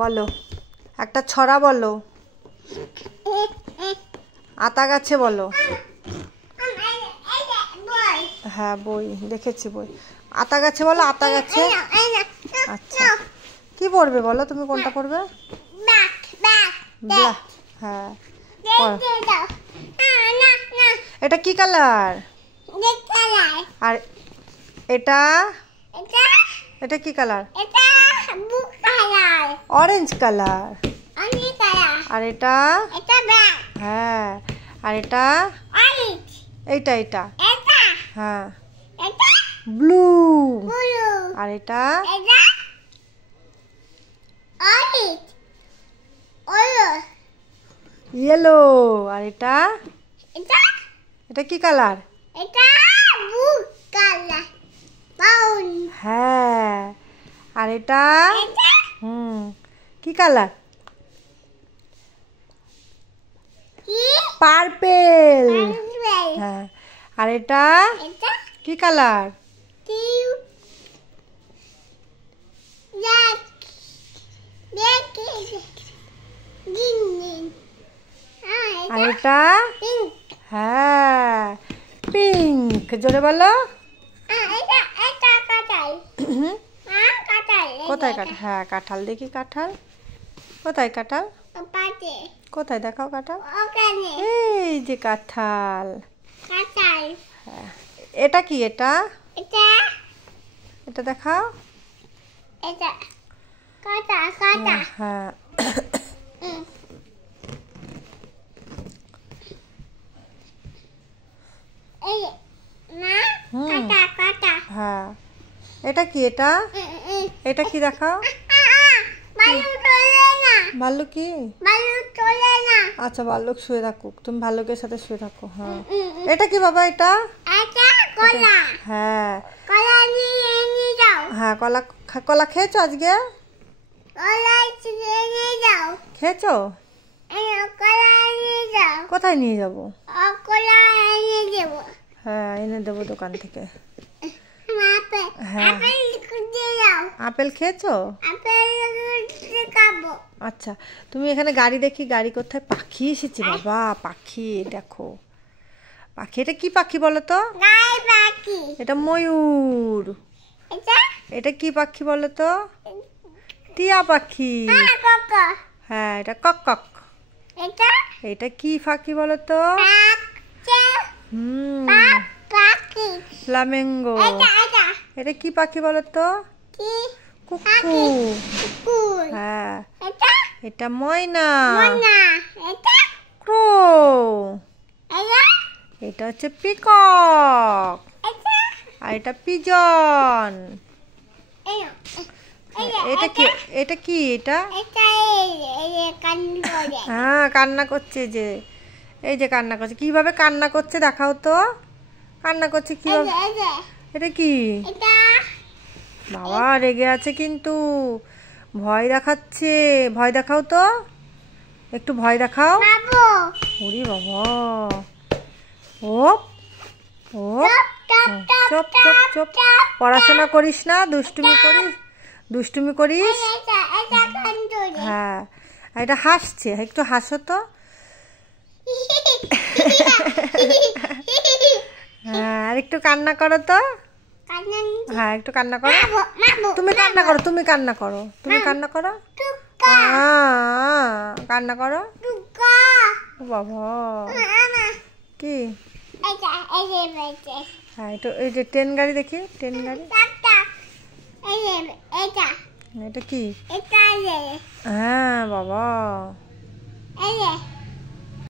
বলো একটা ছড়া বলো। আতা গাছে বলো। হ্যাঁ বই দেখেছি বই। আতা গাছে বলো। আতা গাছে। আচ্ছা কি পড়বে বলো তুমি কোনটা পড়বে? হ্যাঁ এটা কি কালার? আর এটা এটা কি কালার? Orange colour. আর এটা হ্যাঁ আর এটা এইটা এটা হ্যাঁ ব্লু। আর এটা ইয়েলো। আর এটা এটা কি কালার? হ্যাঁ আর এটা কি কালার? পার্পেল। হ্যাঁ আর এটা কি কালার? আর এটা হ্যাঁ পিঙ্ক। জোরে বলো। কোথায় কাঁঠাল? হ্যাঁ কাঁঠাল দেখি। কাঁঠাল কোথায়? কাঁঠাল কোথায়? দেখাও কাঁঠাল। এই যে কাঁঠাল। হ্যাঁ এটা কি? এটা এটা দেখাও। হ্যাঁ হ্যাঁ এটা কি? এটা এটা কি দেখাও। ভাল্লুক কি? আচ্ছা ভাল্লুক শুয়ে থাকুক, তুমি ভাল্লুকের সাথে শুয়ে থাকো। হ্যাঁ এটা কি বাবা? এটা হ্যাঁ হ্যাঁ কলা। কলা খেয়েছো আজকে? খেয়েছো? কোথায় নিয়ে যাবো? হ্যাঁ এনে দেবো দোকান থেকে। হ্যাঁ আপেল খেয়েছো? আচ্ছা তুমি এখানে গাড়ি দেখি। গাড়ি কোথায়? পাখি এসেছে বাবা। পাখি দেখো। পাখি এটা কি পাখি বলো তো? এটা ময়ূর। এটা কি পাখি বলো তো? টিয়া পাখি। হ্যাঁ এটা কক কক। এটা কি পাখি বলো তো? ফ্লামিঙ্গো। এটা কি পাখি বলো তো? কুকু। হ্যাঁ এটা ময়না। ক্রো। এটা হচ্ছে পিকক। আর এটা পিজন। এটা কি? এটা কি? এটা হ্যাঁ কান্না করছে যে। এই যে কান্না করছে। কিভাবে কান্না করছে দেখাও তো। কান্না করছে কিভাবে? এটা কি? বাবা রেগে আছে কিন্তু ভয় দেখাচ্ছে। ভয় দেখাও তো একটু। ভয় দেখাও। ওরে বাবা। ও ও চুপ চুপ চুপ। পড়াশোনা করিস না, দুষ্টুমি করিস। দুষ্টুমি করিস। হ্যাঁ এটা হাসছে। একটু হাসো তো। হ্যাঁ আর একটু কান্না করো তো। হ্যাঁ একটু কান্না করো। তুমি কান্না করো। তুমি কান্না করো। তুমি কান্না করো। কান্না করো। বাবা কি? হ্যাঁ একটু এই যে ট্রেন গাড়ি দেখি। ট্রেন গাড়ি এটা কি? হ্যাঁ বাবা